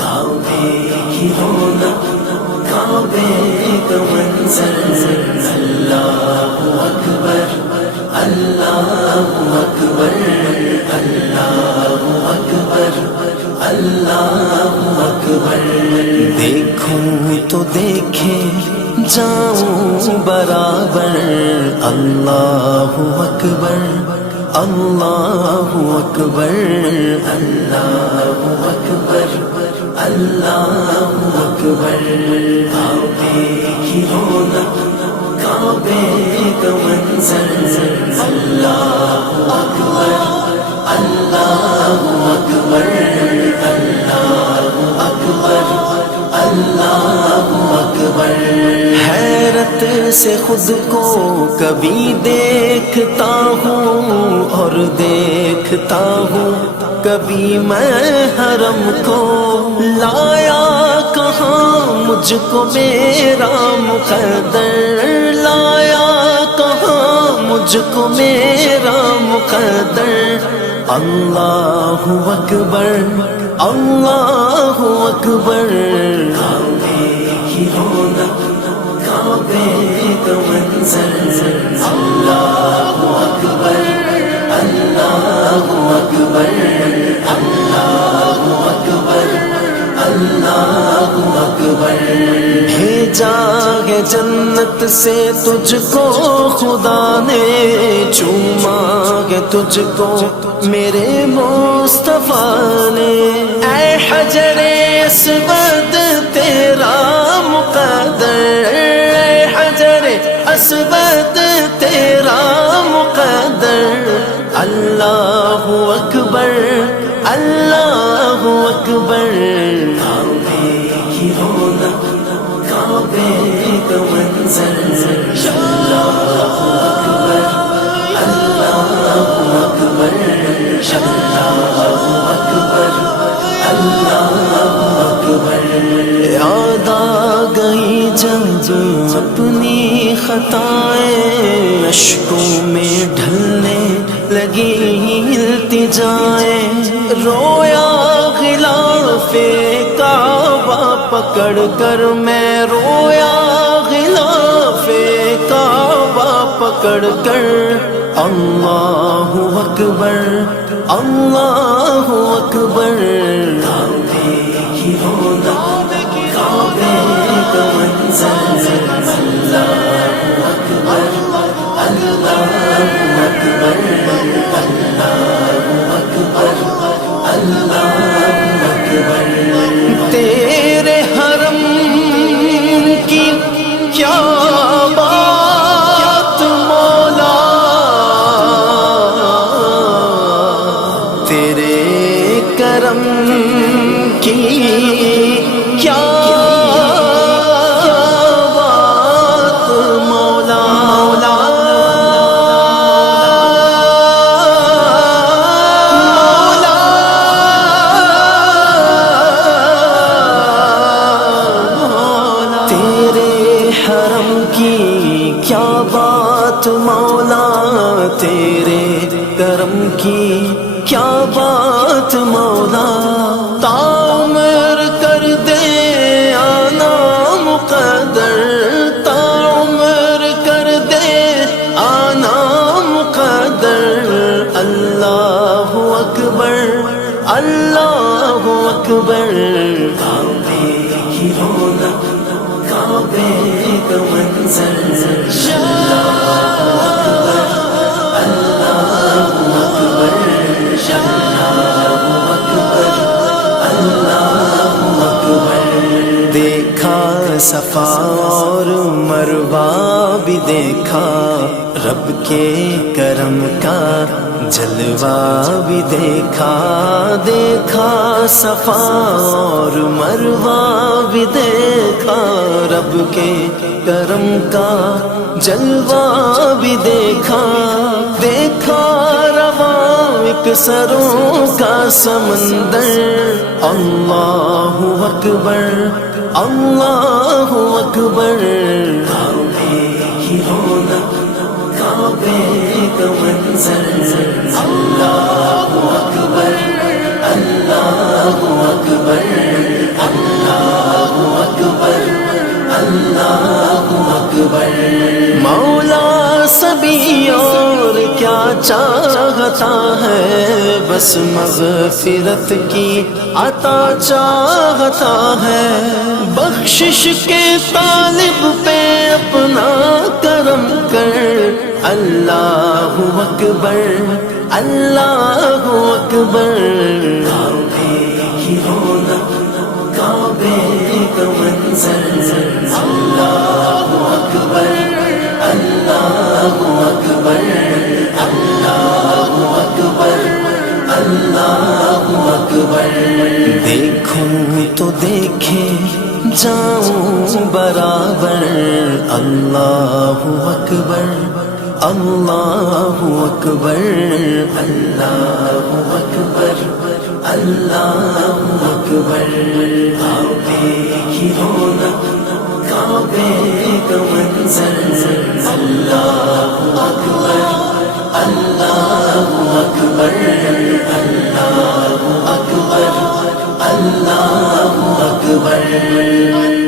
کعبے کی رونق کعبے کا منظر اللہ اکبر اللہ اکبر اللہ اکبر اللہ اکبر دیکھوں تو دیکھے جاؤں برابر اللہ اکبر اللہ اکبر اللہ اکبر اللہ اکبر کعبے کی رونق کعبے کا منظر اللہ اکبر اللہ اکبر اللہ اکبر اللہ اکبر حیرت سے خود کو کبھی دیکھتا ہوں اور دیکھتا ہوں کبھی میں حرم کو لایا کہاں مجھ کو میرا مقدر لایا کہاں مجھ کو میرا مقدر اللہ اکبر اللہ اکبر کعبے کی رونق کعبے کا منظر اللہ اکبر اللہ اکبر اللہ اکبر اللہ اکبر بھیجا ہے جنت سے تجھ کو خدا نے چوما ہے تجھ کو میرے مصطفیٰ نے اے حجر اسود تیرا مقدر اے حجر اسود تیرا مقدر اللہ اکبر اللہ اکبر کعبے کی رونق کعبے کا منظر اللہ اکبر اللہ اکبر اللہ اکبر اللہ اکبر یاد آ گئی جب اپنی خطائیں اشکوں میں ڈھلنے لگی التجائیں رویا غلاف کعبہ پکڑ کر میں رویا غلاف کعبہ پکڑ کر اللہ اکبر اللہ اکبر کعبے کی رونق کعبے کا منظر اللہ اکبر اللہ اکبر اللہ اکبر اللہ اکبر تیرے حرم کی کیا بات مولا تیرے کرم کی کیا بات مولا کیا بات مولا تیرے کرم کی کیا بات مولا تعمر کر دے آنا مقدر تعمر کر دے آنا مقدر اللہ اکبر اللہ اکبر کعبے کی رونق کعبے کا منظر دیکھا صفا اور مروہ بھی دیکھا رب کے کرم کا جلوہ بھی دیکھا دیکھا صفا اور مروہ بھی دیکھا رب کے کرم کا جلوہ بھی دیکھا دیکھا رواں ایک سروں کا سمندر، اللہ اکبر اللہ اکبر، کعبے کی رونق کعبے کا منظر، اللہ اکبر اللہ اکبر اللہ اکبر اللہ اکبر۔ مولا سبھی اور کیا چاہتا ہے، بس مغفرت کی عطا چاہتا ہے، بخشش کے طالب پہ اپنا کرم کر، اللہ اکبر اللہ اکبر۔ کعبے کی رونق کعبے کا منظر، اللہ اکبر اللہ اکبر اللہ اکبر اللہ اکبر۔ دیکھوں تو دیکھے جاؤں برابر، اللہ اکبر اللہ اکبر اللہ اکبر اللہ اکبر۔ کعبے کی رونق کعبے کا منظر، اللہ اکبر اللہ اکبر اللہ اکبر اللہ اکبر۔